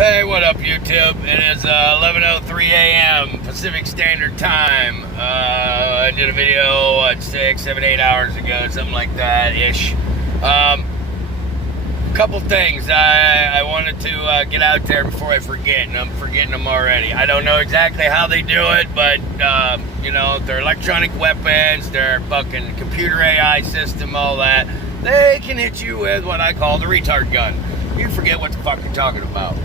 Hey, what up, YouTube? It is 11:03 a.m. Pacific Standard Time. I did a video, 6, 7, 8 hours ago, something like that-ish. Couple things I wanted to get out there before I forget, and I'm forgetting them already. I don't know exactly how they do it, but, you know, their electronic weapons, their fucking computer AI system, all that, they can hit you with what I call the retard gun. You forget what the fuck you're talking about.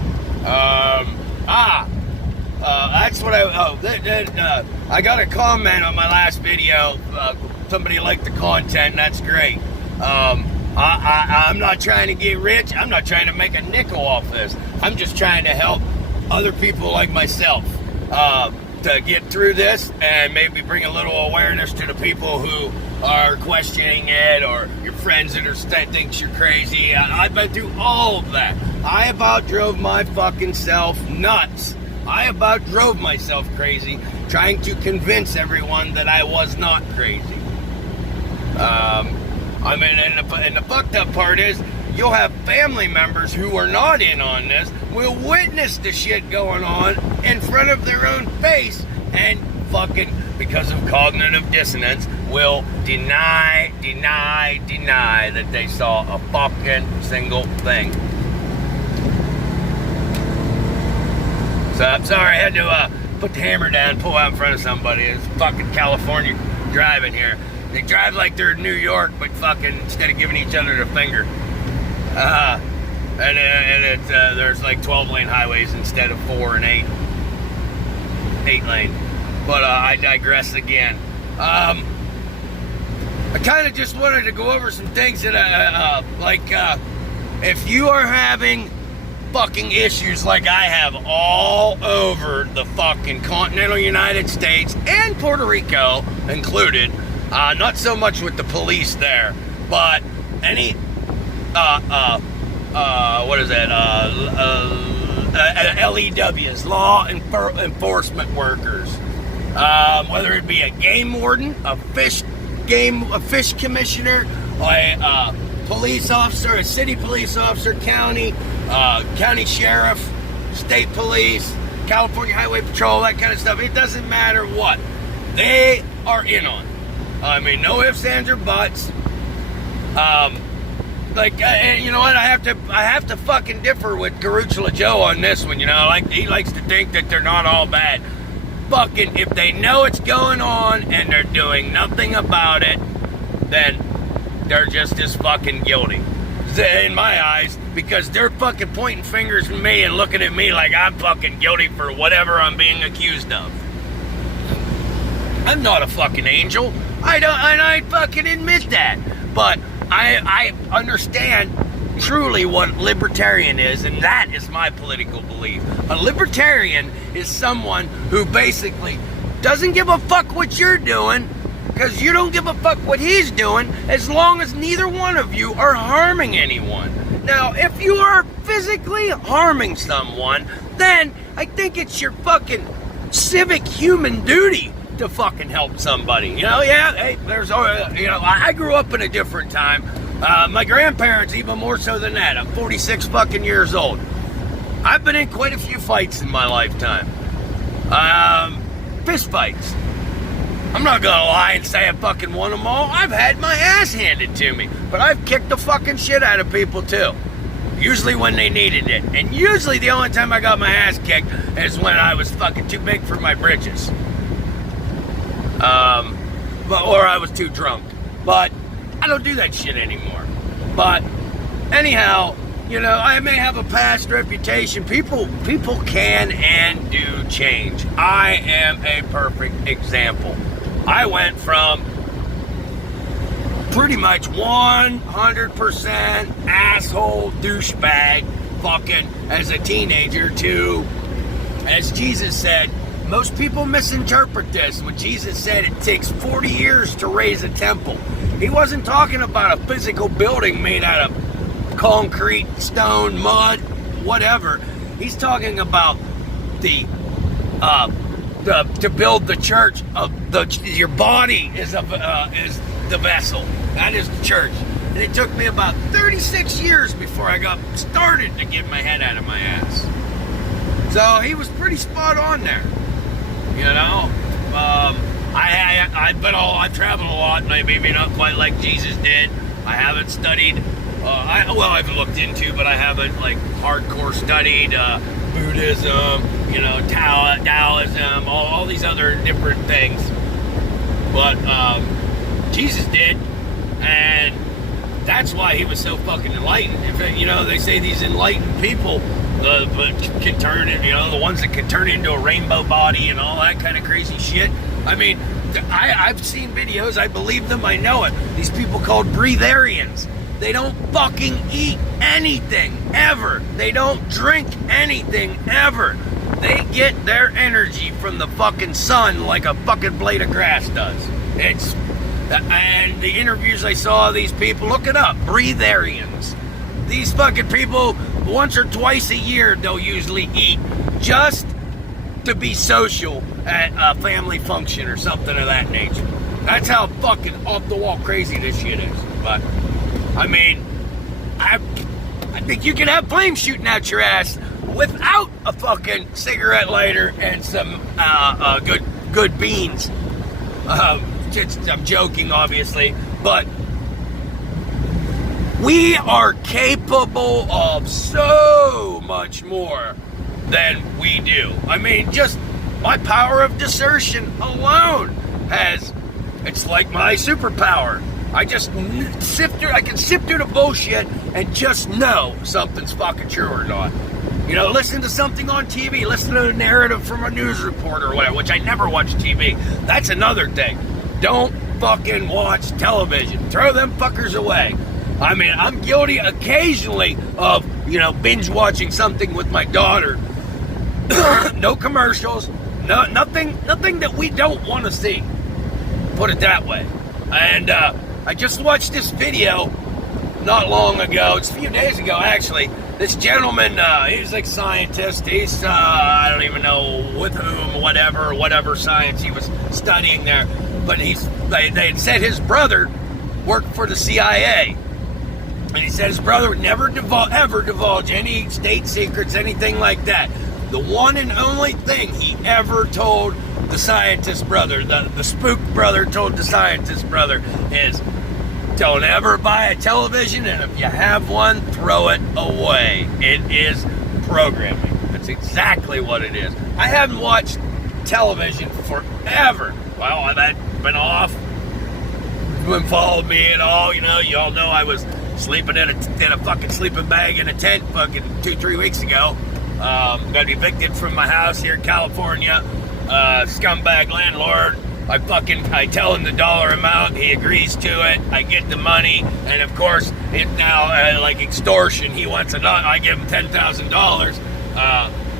That's what I got a comment on my last video. Somebody liked the content, and that's great. I'm not trying to get rich. I'm not trying to make a nickel off this. I'm just trying to help other people like myself to get through this and maybe bring a little awareness to the people who are questioning it, or your friends that thinks you're crazy. I've been through all of that. I about drove my fucking self nuts. I about drove myself crazy trying to convince everyone that I was not crazy. I mean, and the fucked up part is, you'll have family members who are not in on this, will witness the shit going on in front of their own face, and fucking, because of cognitive dissonance, will deny that they saw a fucking single thing. So I'm sorry, I had to put the hammer down, pull out in front of somebody. It's fucking California driving here. They drive like they're in New York, but fucking instead of giving each other the finger. There's like 12-lane highways instead of 4 and 8 lane. But I digress again. I kind of just wanted to go over some things that if you are having fucking issues like I have all over the fucking continental United States and Puerto Rico included. Not so much with the police there, but any, what is that, LEWs, law enforcement workers, whether it be a game warden, a fish commissioner, a police officer, a city police officer, county sheriff, state police, California Highway Patrol, that kind of stuff. It doesn't matter what. They are in on. I mean, no ifs, ands, or buts. You know what? I have to fucking differ with Garutula Joe on this one. You know, like, he likes to think that they're not all bad. Fucking, if they know it's going on and they're doing nothing about it, then they're just as fucking guilty, in my eyes, because they're fucking pointing fingers at me and looking at me like I'm fucking guilty for whatever I'm being accused of. I'm not a fucking angel. I fucking admit that. But I understand truly what libertarian is, and that is my political belief. A libertarian is someone who basically doesn't give a fuck what you're doing, because you don't give a fuck what he's doing, as long as neither one of you are harming anyone. Now, if you are physically harming someone, then I think it's your fucking civic human duty to fucking help somebody. You know, yeah, hey, I grew up in a different time. My grandparents, even more so than that. I'm 46 fucking years old. I've been in quite a few fights in my lifetime. Fist fights. I'm not gonna lie and say I fucking won them all. I've had my ass handed to me. But I've kicked the fucking shit out of people too. Usually when they needed it. And usually the only time I got my ass kicked is when I was fucking too big for my britches. Or I was too drunk. But I don't do that shit anymore. But anyhow, you know, I may have a past reputation. People can and do change. I am a perfect example. I went from pretty much 100% asshole douchebag fucking as a teenager to, as Jesus said, most people misinterpret this. When Jesus said it takes 40 years to raise a temple, he wasn't talking about a physical building made out of concrete, stone, mud, whatever. He's talking about to build the church of your body is the vessel. That is the church. And it took me about 36 years before I got started to get my head out of my ass. So he was pretty spot on there. You know, I've traveled a lot, maybe not quite like Jesus did. I haven't studied. I've looked into, but I haven't like hardcore studied Buddhism, you know, Taoism, all these other different things. But Jesus did, and that's why he was so fucking enlightened. In fact, you know, they say these enlightened people can turn, you know, the ones that can turn into a rainbow body and all that kind of crazy shit. I mean, I've seen videos, I believe them, I know it. These people called breatharians. They don't fucking eat anything, ever. They don't drink anything, ever. They get their energy from the fucking sun like a fucking blade of grass does. And the interviews I saw of these people, look it up, breatharians. These fucking people, once or twice a year, they'll usually eat just to be social at a family function or something of that nature. That's how fucking off the wall crazy this shit is. But I mean, I think you can have flames shooting out your ass without a fucking cigarette lighter and some good beans. I'm joking, obviously, but we are capable of so much more than we do. I mean, just my power of discernment alone it's like my superpower. I can sift through the bullshit and just know something's fucking true or not. You know, listen to something on TV, listen to a narrative from a news reporter or whatever, which I never watch TV. That's another thing. Don't fucking watch television. Throw them fuckers away. I mean, I'm guilty occasionally of, you know, binge watching something with my daughter. No commercials, nothing that we don't want to see. Put it that way. And I just watched this video not long ago. It's a few days ago, actually. This gentleman, he's like a scientist. He's, I don't even know with whom, whatever science he was studying there. But they had said his brother worked for the CIA. And he said his brother would never ever divulge any state secrets, anything like that. The one and only thing he ever told the scientist brother, the spook brother told the scientist brother, is don't ever buy a television, and if you have one, throw it away. It is programming. That's exactly what it is. I haven't watched television forever. Well, I've been off. You haven't followed me at all, you know. You all know I was sleeping in a fucking sleeping bag in a tent fucking 2-3 weeks ago. Got evicted from my house here in California. Scumbag landlord. I tell him the dollar amount, he agrees to it, I get the money, and of course, it now, like extortion, he wants I give him $10,000,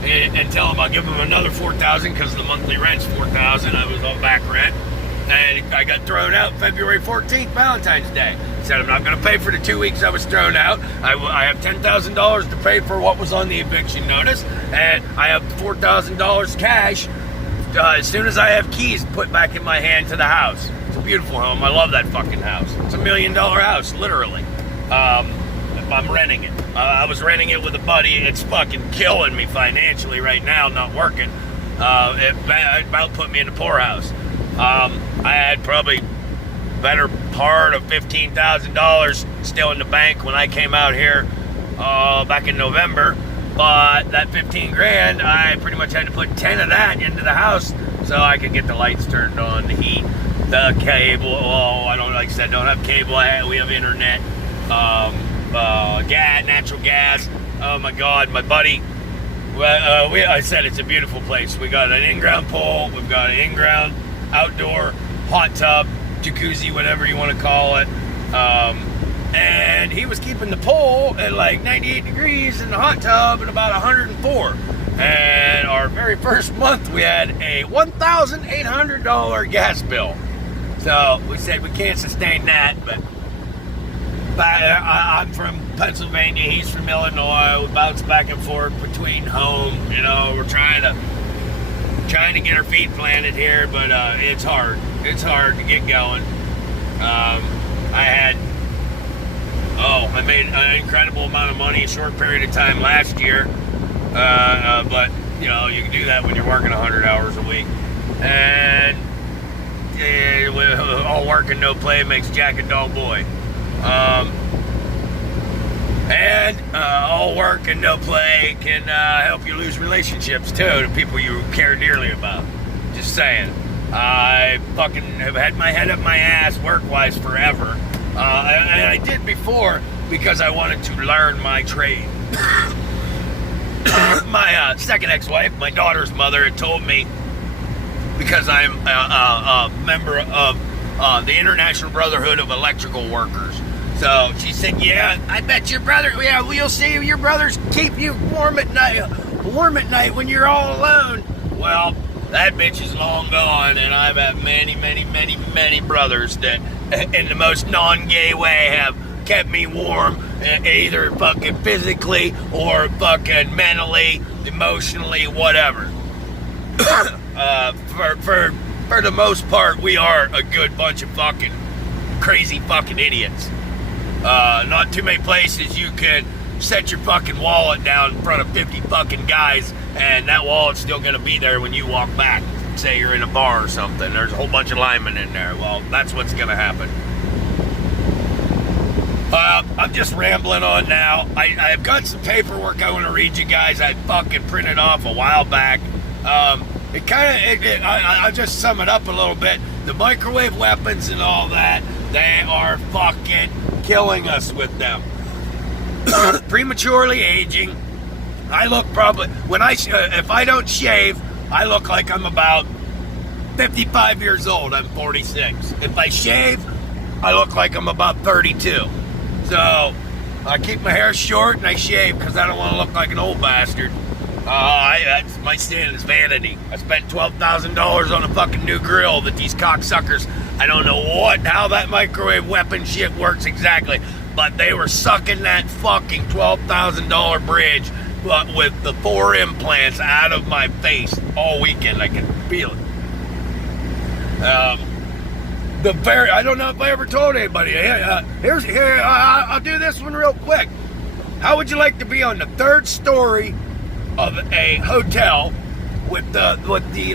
and tell him I'll give him another $4,000, because the monthly rent's $4,000, I was on back rent, and I got thrown out February 14th, Valentine's Day. Said I'm not going to pay for the 2 weeks I was thrown out. I have $10,000 to pay for what was on the eviction notice, and I have $4,000 cash as soon as I have keys put back in my hand to the house. It's a beautiful home. I love that fucking house. It's $1 million house, literally. I'm renting it. I was renting it with a buddy. It's fucking killing me financially right now, not working. It about put me in the poorhouse. I had probably better part of $15,000 still in the bank when I came out here back in November. But that 15 grand, I pretty much had to put 10 of that into the house so I could get the lights turned on, the heat, the cable. Oh, like I said, don't have cable. We have internet, gas, natural gas. Oh my God, my buddy. I said it's a beautiful place. We got an in-ground pool. We've got an in-ground outdoor hot tub, jacuzzi, whatever you want to call it. And he was keeping the pool at like 98 degrees and the hot tub at about 104. And our very first month, we had a $1,800 gas bill. So we said we can't sustain that, but I'm from Pennsylvania, he's from Illinois. We bounce back and forth between home. You know, we're trying to get our feet planted here, but it's hard. It's hard to get going. I made an incredible amount of money in a short period of time last year. But, you know, you can do that when you're working 100 hours a week. And all work and no play makes Jack a dull boy. And all work and no play can help you lose relationships too, to people you care dearly about. Just saying. I fucking have had my head up my ass work-wise forever. And I did before because I wanted to learn my trade. My second ex-wife, my daughter's mother, had told me, because I'm a member of the International Brotherhood of Electrical Workers. So she said, yeah, I bet your brother, yeah, we'll see your brothers keep you warm at night when you're all alone. Well, that bitch is long gone, and I've had many, many, many, many brothers that, in the most non-gay way, have kept me warm, either fucking physically or fucking mentally, emotionally, whatever. For the most part, we are a good bunch of fucking crazy fucking idiots. Not too many places you can set your fucking wallet down in front of 50 fucking guys, and that wallet's still gonna be there when you walk back. Say you're in a bar or something, there's a whole bunch of linemen in there. Well, that's what's gonna happen. I'm just rambling on now. I've got some paperwork I want to read you guys. I fucking printed off a while back. I'll just sum it up a little bit. The microwave weapons and all that, they are fucking killing us with them. Prematurely aging. I look probably, if I don't shave, I look like I'm about 55 years old. I'm 46. If I shave, I look like I'm about 32. So, I keep my hair short and I shave because I don't want to look like an old bastard. That's my stand is vanity. I spent $12,000 on a fucking new grill that these cocksuckers, I don't know how that microwave weapon shit works exactly, but they were sucking that fucking $12,000 bridge with the 4 implants out of my face all weekend. I can feel it. I don't know if I ever told anybody. I'll do this one real quick. How would you like to be on the 3rd story of a hotel with the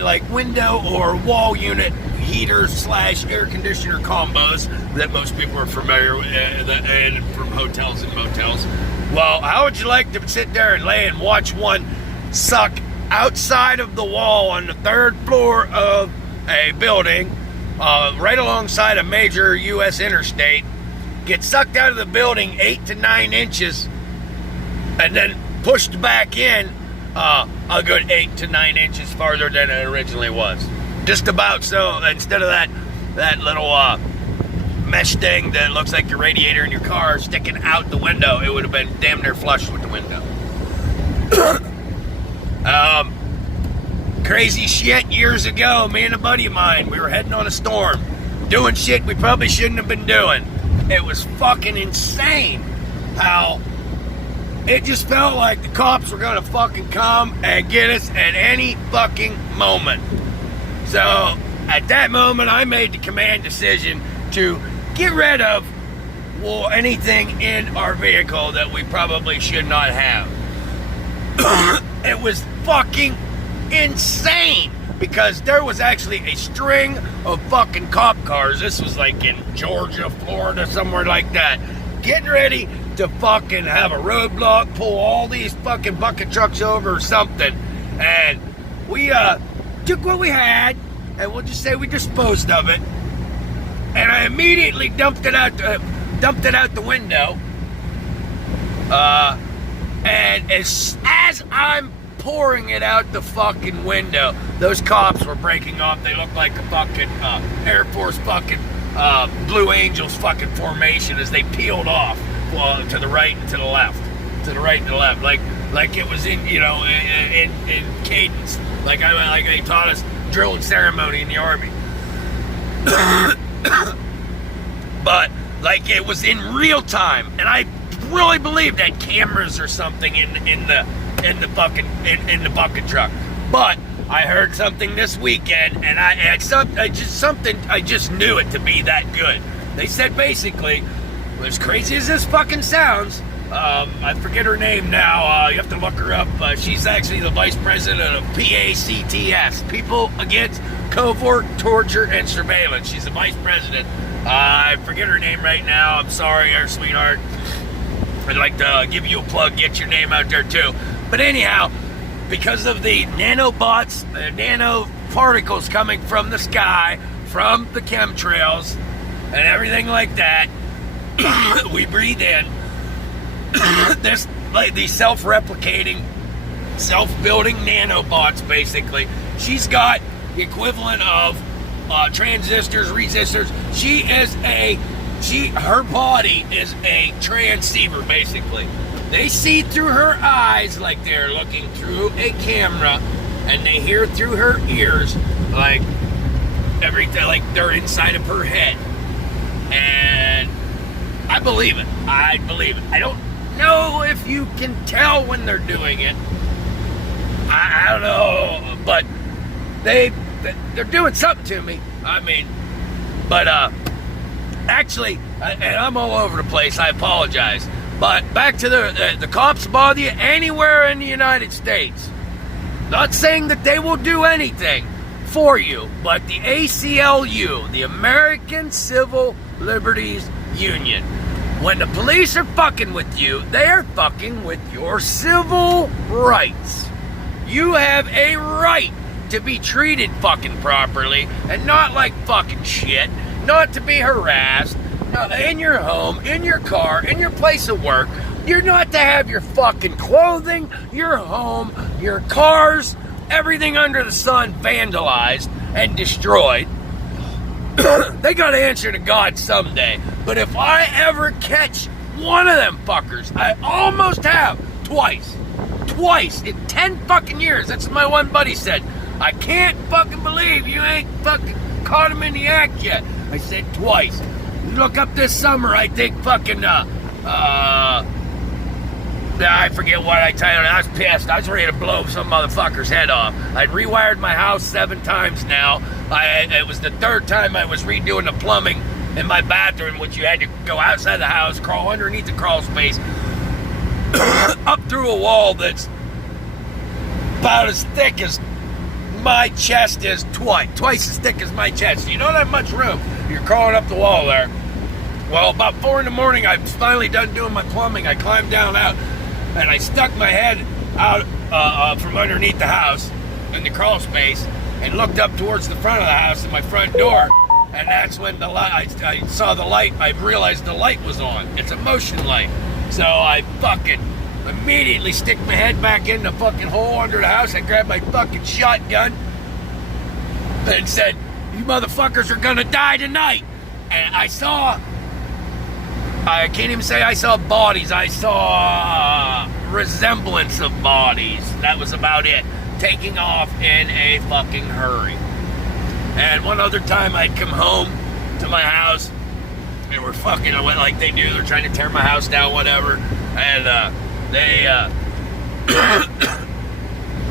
like window or wall unit heaters / air conditioner combos that most people are familiar with and from hotels and motels? Well, how would you like to sit there and lay and watch one suck outside of the wall on the 3rd floor of a building, right alongside a major U.S. interstate, get sucked out of the building 8 to 9 inches, and then pushed back in a good 8 to 9 inches farther than it originally was? Just about. So instead of that little mesh thing that looks like your radiator in your car sticking out the window, it would have been damn near flush with the window. Crazy shit years ago, me and a buddy of mine, we were heading on a storm, doing shit we probably shouldn't have been doing. It was fucking insane how it just felt like the cops were gonna fucking come and get us at any fucking moment. So at that moment, I made the command decision to get rid of anything in our vehicle that we probably should not have. It was fucking insane because there was actually a string of fucking cop cars. This was like in Georgia, Florida, somewhere like that, getting ready to fucking have a roadblock, pull all these fucking bucket trucks over or something. And we took what we had, and we'll just say we disposed of it. And I immediately dumped it out the window. And as I'm pouring it out the fucking window, those cops were breaking off. They looked like a fucking Air Force fucking Blue Angels fucking formation as they peeled off to the right and to the left, to the right and to the left, like it was in cadence, like they taught us drill and ceremony in the Army. But like it was in real time, and I really believe that cameras or something in the bucket truck. But I heard something this weekend, and I just knew it to be that good. They said basically, as crazy as this fucking sounds, I forget her name now. You have to look her up. She's actually the vice president of PACTS, People Against Covert Torture and Surveillance. She's the vice president. I forget her name right now. I'm sorry, our sweetheart. I'd like to give you a plug, get your name out there too. But anyhow, because of the nanobots, nanoparticles coming from the sky, from the chemtrails, and everything like that, we breathe in this, like these self-replicating, self-building nanobots, basically. She's got the equivalent of transistors, resistors. Her body is a transceiver, basically. They see through her eyes like they're looking through a camera, and they hear through her ears like everything, like they're inside of her head. And I believe it. I believe it. I don't know if you can tell when they're doing it. I don't know, but they're doing something to me. I mean, but actually, and I'm all over the place. I apologize. But back to the cops bother you anywhere in the United States. Not saying that they will do anything for you, but the ACLU, the American Civil Liberties Union, when the police are fucking with you, they are fucking with your civil rights. You have a right to be treated fucking properly and not like fucking shit, not to be harassed, in your home, in your car, in your place of work. You're not to have your fucking clothing, your home, your cars, everything under the sun vandalized and destroyed. They gotta answer to God someday. But if I ever catch one of them fuckers, I almost have twice in 10 fucking years. That's what my one buddy said. I can't fucking believe you ain't fucking caught him in the act yet. I said twice. Look up this summer, I think fucking, I forget what I titled it. I was pissed. I was ready to blow some motherfucker's head off. I'd rewired my house 7 times now. It was the 3rd time I was redoing the plumbing in my bathroom, which you had to go outside the house, crawl underneath the crawl space, up through a wall that's about as thick as my chest is, twice as thick as my chest. You don't have much room. You're crawling up the wall there. Well, about 4 in the morning, I was finally done doing my plumbing. I climbed down out, and I stuck my head out from underneath the house in the crawl space and looked up towards the front of the house at my front door. And that's when the light, I saw the light. I realized the light was on. It's a motion light. So I fucking immediately stick my head back in the fucking hole under the house. I grabbed my fucking shotgun and said, "You motherfuckers are gonna die tonight." And I can't even say I saw bodies. I saw resemblance of bodies. That was about it. Taking off in a fucking hurry. And one other time I'd come home to my house, they were fucking, I went like they do, they're trying to tear my house down, whatever, and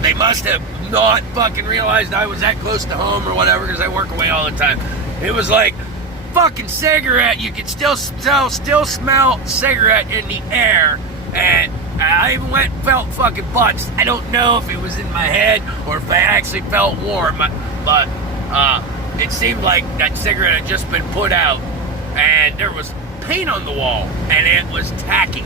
they must have not fucking realized I was that close to home or whatever, because I work away all the time. It was like fucking cigarette, you could still smell cigarette in the air, and I even went and felt fucking butts. I don't know if it was in my head or if I actually felt warm, but it seemed like that cigarette had just been put out, and there was paint on the wall, and it was tacky.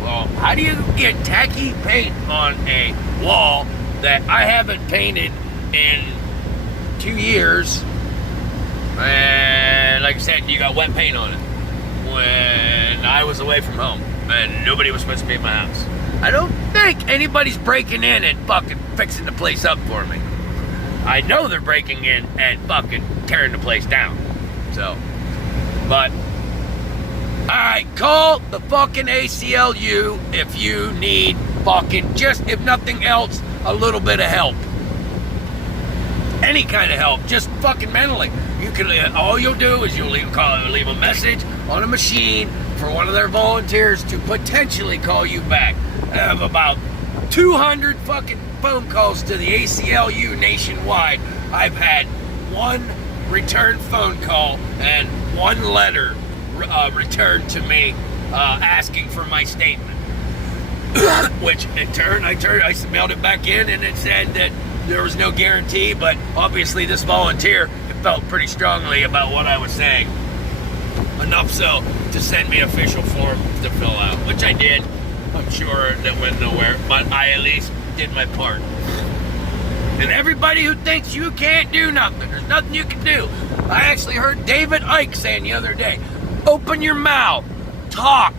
Well, how do you get tacky paint on a wall that I haven't painted in 2 years? And like I said, you got wet paint on it when I was away from home and nobody was supposed to be in my house. I don't think anybody's breaking in and fucking fixing the place up for me. I know they're breaking in and fucking tearing the place down. So, but, alright, call the fucking ACLU if you need fucking, just if nothing else, a little bit of help. Any kind of help, just fucking mentally. You can, all you'll do is you'll leave a message on a machine for one of their volunteers to potentially call you back. I have about 200 fucking phone calls to the ACLU nationwide. I've had 1 return phone call and 1 letter returned to me asking for my statement. Which in turn, I mailed it back in, and it said that there was no guarantee, but obviously this volunteer felt pretty strongly about what I was saying. Enough so to send me an official form to fill out, which I did. I'm sure that went nowhere, but I at least did my part. And everybody who thinks you can't do nothing, there's nothing you can do. I actually heard David Icke saying the other day, open your mouth, talk,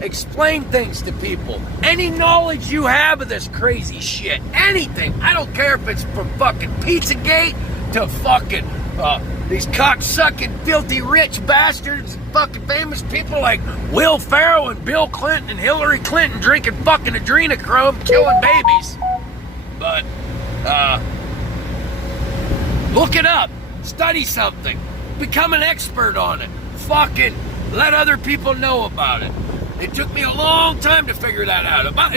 explain things to people. Any knowledge you have of this crazy shit, anything. I don't care if it's from fucking Pizzagate to fucking these cocksucking, filthy, rich bastards, fucking famous people like Will Ferrell and Bill Clinton and Hillary Clinton drinking fucking adrenochrome, killing babies. But, look it up. Study something. Become an expert on it. Fucking let other people know about it. It took me a long time to figure that out. About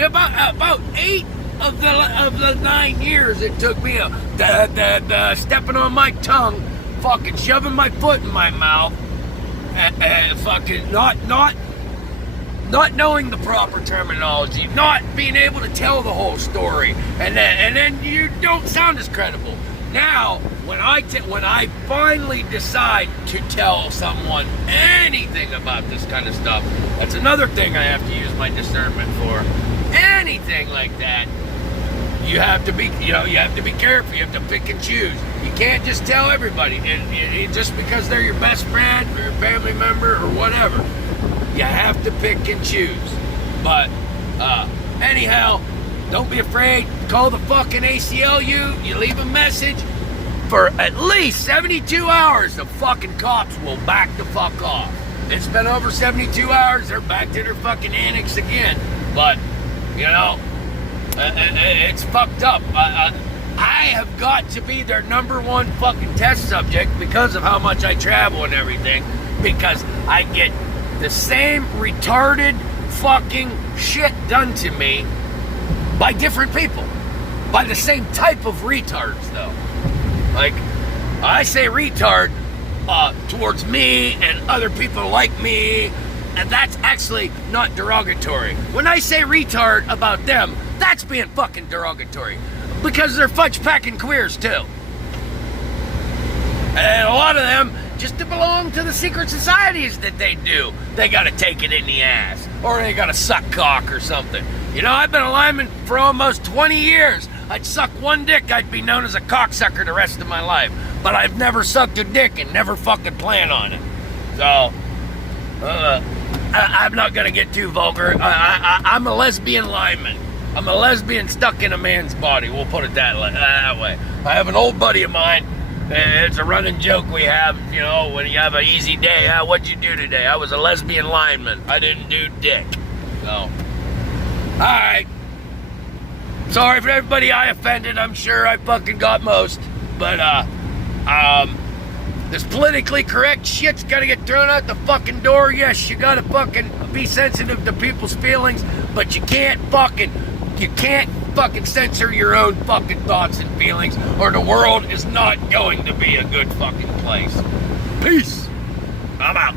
8 of the 9 years it took me stepping on my tongue, fucking shoving my foot in my mouth, and fucking not knowing the proper terminology, not being able to tell the whole story, and then you don't sound as credible. Now, when I finally decide to tell someone anything about this kind of stuff, that's another thing I have to use my discernment for. Anything like that, you have to be careful. You have to pick and choose. You can't just tell everybody, and just because they're your best friend or your family member or whatever. You have to pick and choose. But anyhow, don't be afraid. Call the fucking ACLU. You leave a message. For at least 72 hours, the fucking cops will back the fuck off. It's been over 72 hours. They're back to their fucking annex again. But, you know, it's fucked up. I have got to be their #1 fucking test subject because of how much I travel and everything. Because I get the same retarded fucking shit done to me by different people. By the same type of retards, though. Like, I say retard towards me and other people like me, and that's actually not derogatory. When I say retard about them, that's being fucking derogatory. Because they're fudge-packing queers, too. And a lot of them, just to belong to the secret societies that they do, they gotta take it in the ass. Or they gotta suck cock or something. You know, I've been a lineman for almost 20 years. I'd suck one dick, I'd be known as a cocksucker the rest of my life. But I've never sucked a dick and never fucking plan on it. So, I'm not gonna get too vulgar. I'm a lesbian lineman. I'm a lesbian stuck in a man's body, we'll put it that way. I have an old buddy of mine, and it's a running joke we have, you know, when you have an easy day. What'd you do today? I was a lesbian lineman. I didn't do dick. So, alright. Sorry for everybody I offended. I'm sure I fucking got most. But, this politically correct shit's gotta get thrown out the fucking door. Yes, you gotta fucking be sensitive to people's feelings, but you can't fucking censor your own fucking thoughts and feelings, or the world is not going to be a good fucking place. Peace. I'm out.